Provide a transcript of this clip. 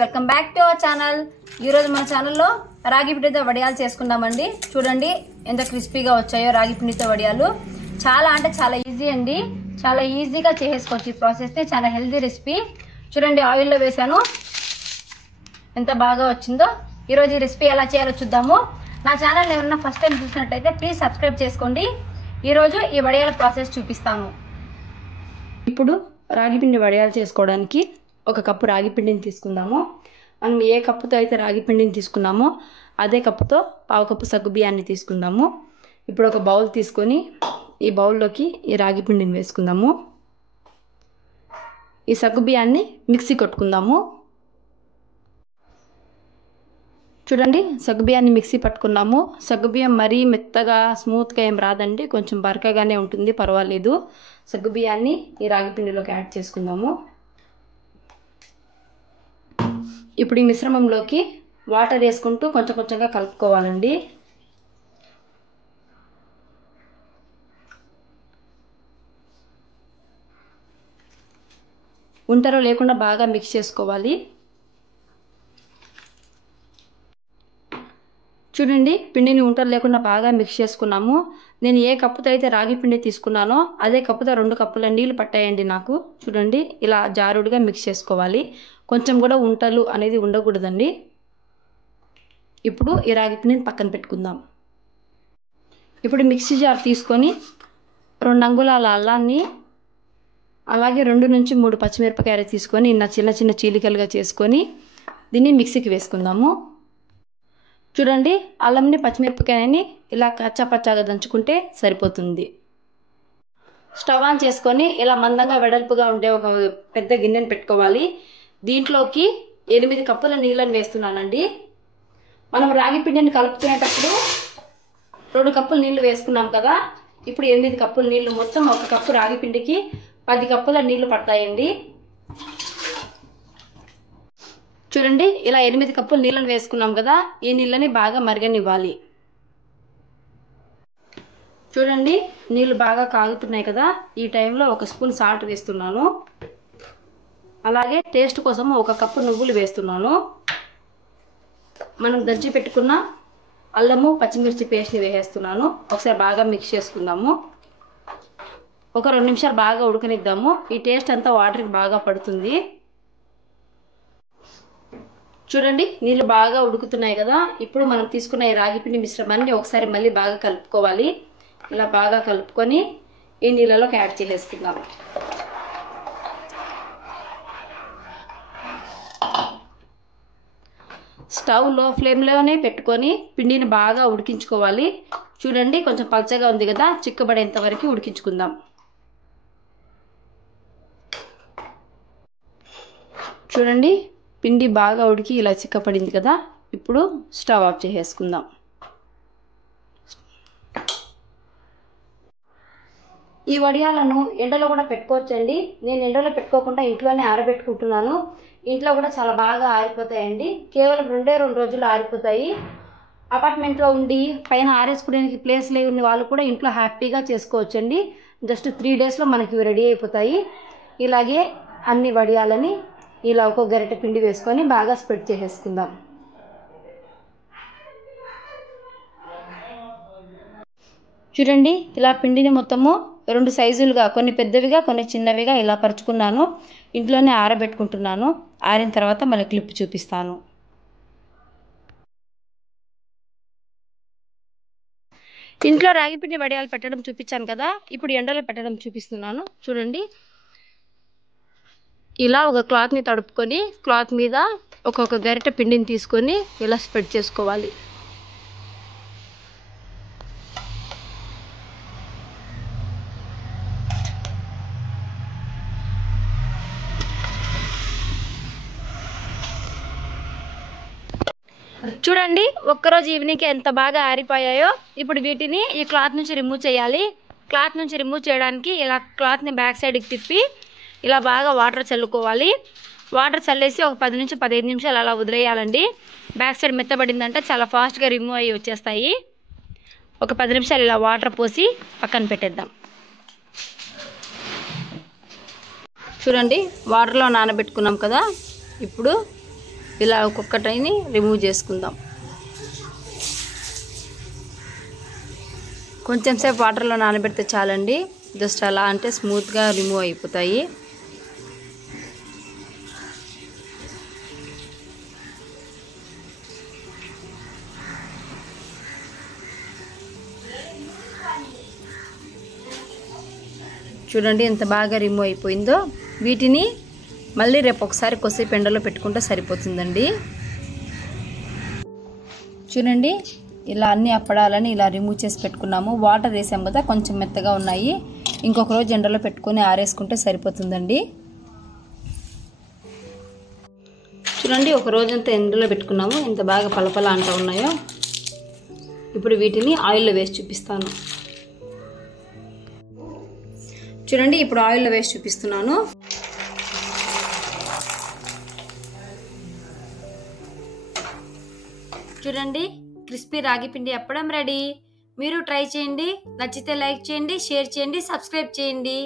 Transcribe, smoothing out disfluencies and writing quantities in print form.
Welcome back to our channel. ఈరోజు మన ఛానల్లో రాగి పిండితో వడియాలు చేసుకుందామండి. చూడండి ఎంత క్రిస్పీగా వచ్చాయో రాగి పిండితో వడియాలు. చాలా అంటే చాలా ఈజీ అండి, చాలా ఈజీగా చేసుకోవచ్చు. ఈ ప్రాసెస్ని చాలా హెల్తీ రెసిపీ. చూడండి ఆయిల్లో వేసాను, ఎంత బాగా వచ్చిందో. ఈరోజు ఈ రెసిపీ ఎలా చేయాలో చూద్దాము. నా ఛానల్ ఎవరైనా ఫస్ట్ టైం చూసినట్టయితే ప్లీజ్ సబ్స్క్రైబ్ చేసుకోండి. ఈరోజు ఈ వడియాల ప్రాసెస్ చూపిస్తాను. ఇప్పుడు రాగి పిండి వడియాలు చేసుకోవడానికి ఒక కప్పు రాగి పిండిని తీసుకుందాము. మనం ఏ కప్పుతో అయితే రాగి పిండిని తీసుకున్నామో అదే కప్పుతో పావు కప్పు సగ్గుబియ్యాన్ని తీసుకుందాము. ఇప్పుడు ఒక బౌల్ తీసుకొని ఈ బౌల్లోకి ఈ రాగి పిండిని వేసుకుందాము. ఈ సగ్గుబియ్యాన్ని మిక్సీ కొట్టుకుందాము. చూడండి సగ్గుబియ్యాన్ని మిక్సీ పట్టుకున్నాము. సగ్గుబియ్యం మరీ మెత్తగా స్మూత్గా ఏం రాదండి, కొంచెం బరకగానే ఉంటుంది, పర్వాలేదు. సగ్గుబియ్యాన్ని ఈ రాగి పిండిలోకి యాడ్ చేసుకుందాము. ఇప్పుడు ఈ మిశ్రమంలోకి వాటర్ వేసుకుంటూ కొంచెం కొంచెంగా కలుపుకోవాలండి. ఉంటరో లేకుండా బాగా మిక్స్ చేసుకోవాలి. చూడండి పిండిని ఉంటలు లేకుండా బాగా మిక్స్ చేసుకున్నాము. నేను ఏ కప్పుతో అయితే రాగి పిండి తీసుకున్నానో అదే కప్పుతో 2 కప్పుల నీళ్ళు పట్టాయండి నాకు. చూడండి ఇలా జారుడుగా మిక్స్ చేసుకోవాలి, కొంచెం కూడా ఉంటలు అనేది ఉండకూడదండి. ఇప్పుడు ఈ రాగి పిండిని పక్కన పెట్టుకుందాం. ఇప్పుడు మిక్సీ జార్ తీసుకొని 2 అంగుళాల అల్లాన్ని, అలాగే 2 నుంచి 3 పచ్చిమిరపకాయలు తీసుకొని ఇలా చిన్న చిన్న చీలికలుగా చేసుకొని దీన్ని మిక్సీకి వేసుకుందాము. చూడండి అల్లంని పచ్చిమిరపకాయని ఇలా కచ్చాపచ్చాగా దంచుకుంటే సరిపోతుంది. స్టవ్ ఆన్ చేసుకొని ఇలా మందంగా వెడల్పుగా ఉండే ఒక పెద్ద గిన్నెని పెట్టుకోవాలి. దీంట్లోకి 8 కప్పుల నీళ్ళని వేస్తున్నానండి. మనం రాగి పిండిని కలుపుకునేటప్పుడు 2 కప్పుల నీళ్లు వేసుకున్నాం కదా, ఇప్పుడు 8 కప్పుల నీళ్లు. మొత్తం 1 కప్పు రాగి పిండికి 10 కప్పుల నీళ్లు పడతాయండి. చూడండి ఇలా 8 కప్పుల నీళ్ళని వేసుకున్నాం కదా, ఈ నీళ్ళని బాగా మరగనివ్వాలి. చూడండి నీళ్ళు బాగా కాగుతున్నాయి కదా, ఈ టైంలో 1 స్పూన్ సాల్ట్ వేస్తున్నాను. అలాగే టేస్ట్ కోసం 1 కప్పు నువ్వులు వేస్తున్నాను. మనం దంచి పెట్టుకున్న అల్లము పచ్చిమిర్చి పేస్ట్ని వేసేస్తున్నాను. ఒకసారి బాగా మిక్స్ చేసుకుందాము. ఒక 2 నిమిషాలు బాగా ఉడకనిద్దాము. ఈ టేస్ట్ అంతా వాటర్కి బాగా పడుతుంది. చూడండి నీళ్ళు బాగా ఉడుకుతున్నాయి కదా, ఇప్పుడు మనం తీసుకున్న ఈ రాగి పిండి మిశ్రమాన్ని ఒకసారి మళ్ళీ బాగా కలుపుకోవాలి. ఇలా బాగా కలుపుకొని ఈ నీళ్ళలోకి యాడ్ చేసేసుకుందాం. స్టవ్ లో ఫ్లేమ్లోనే పెట్టుకొని పిండిని బాగా ఉడికించుకోవాలి. చూడండి కొంచెం పల్చగా ఉంది కదా, చిక్కబడేంత వరకు ఉడికించుకుందాం. చూడండి పిండి బాగా ఉడికి ఇలా చిక్కపడింది కదా, ఇప్పుడు స్టవ్ ఆఫ్ చేసేసుకుందాం. ఈ వడియాలను ఎండలో కూడా పెట్టుకోవచ్చండి. నేను ఎండలో పెట్టుకోకుండా ఇంట్లోనే ఆరబెట్టుకుంటున్నాను. ఇంట్లో కూడా చాలా బాగా ఆరిపోతాయండి. కేవలం 2 రోజులు ఆరిపోతాయి. అపార్ట్మెంట్లో ఉండి పైన ఆరేసుకునేందుకు ప్లేస్ లేని వాళ్ళు కూడా ఇంట్లో హ్యాపీగా చేసుకోవచ్చండి. జస్ట్ 3 డేస్లో మనకి రెడీ అయిపోతాయి. ఇలాగే అన్ని వడియాలని ఇలా ఒక గరిటె పిండి వేసుకొని బాగా స్ప్రెడ్ చేసేసుకుందాం. చూడండి ఇలా పిండిని మొత్తము 2 సైజులుగా, కొన్ని పెద్దవిగా కొన్ని చిన్నవిగా ఇలా పరుచుకున్నాను. ఇంట్లోనే ఆరబెట్టుకుంటున్నాను. ఆరిన తర్వాత మళ్ళీ క్లిప్ చూపిస్తాను. ఇంట్లో రాగి పిండి వడియాలు పెట్టడం చూపించాను కదా, ఇప్పుడు ఎండలో పెట్టడం చూపిస్తున్నాను. చూడండి ఇలా ఒక క్లాత్ని తడుపుకొని క్లాత్ మీద ఒక్కొక్క గరిటె పిండిని తీసుకొని ఇలా స్ప్రెడ్ చేసుకోవాలి. చూడండి ఒక్కరోజు ఈవినింగ్కి ఎంత బాగా ఆరిపోయాయో. ఇప్పుడు వీటిని ఈ క్లాత్ నుంచి రిమూవ్ చేయాలి. క్లాత్ నుంచి రిమూవ్ చేయడానికి ఇలా క్లాత్ని బ్యాక్ సైడ్కి తిప్పి ఇలా బాగా వాటర్ చల్లుకోవాలి. వాటర్ చల్లేసి ఒక 10 నుంచి 15 నిమిషాలు అలా వదిలేయాలండి. బ్యాక్ సైడ్ మెత్తబడిందంటే చాలా ఫాస్ట్గా రిమూవ్ అయ్యి వచ్చేస్తాయి. ఒక 10 నిమిషాలు ఇలా వాటర్ పోసి పక్కన పెట్టేద్దాం. చూడండి వాటర్లో నానబెట్టుకున్నాం కదా, ఇప్పుడు ఇలా ఒక్కొక్కటిని రిమూవ్ చేసుకుందాం. కొంచెం సేపు వాటర్లో నానబెడితే చాలండి. జస్ట్ అలా అంటే స్మూత్గా రిమూవ్ అయిపోతాయి. చూడండి ఎంత బాగా రిమూవ్ అయిపోయిందో. వీటిని మళ్ళీ రేపు ఒకసారి కొద్దిసేపు ఎండలో పెట్టుకుంటే సరిపోతుందండి. చూడండి ఇలా అన్ని అప్పడాలని ఇలా రిమూవ్ చేసి పెట్టుకున్నాము. వాటర్ వేసాం కదా, కొంచెం మెత్తగా ఉన్నాయి. ఇంకొక రోజు ఎండలో పెట్టుకొని ఆరేసుకుంటే సరిపోతుందండి. చూడండి ఒక రోజంతా ఎండలో పెట్టుకున్నాము. ఎంత బాగా పలపల అంటూ ఉన్నాయో. ఇప్పుడు వీటిని ఆయిల్లో వేసి చూపిస్తాను. చూడండి ఇప్పుడు ఆయిల్లో వేసి చూపిస్తున్నాను. చూడండి క్రిస్పీ రాగి పిండి అప్పడం రెడీ. మీరు ట్రై చేయండి. నచ్చితే లైక్ చేయండి, షేర్ చేయండి, సబ్స్క్రైబ్ చేయండి.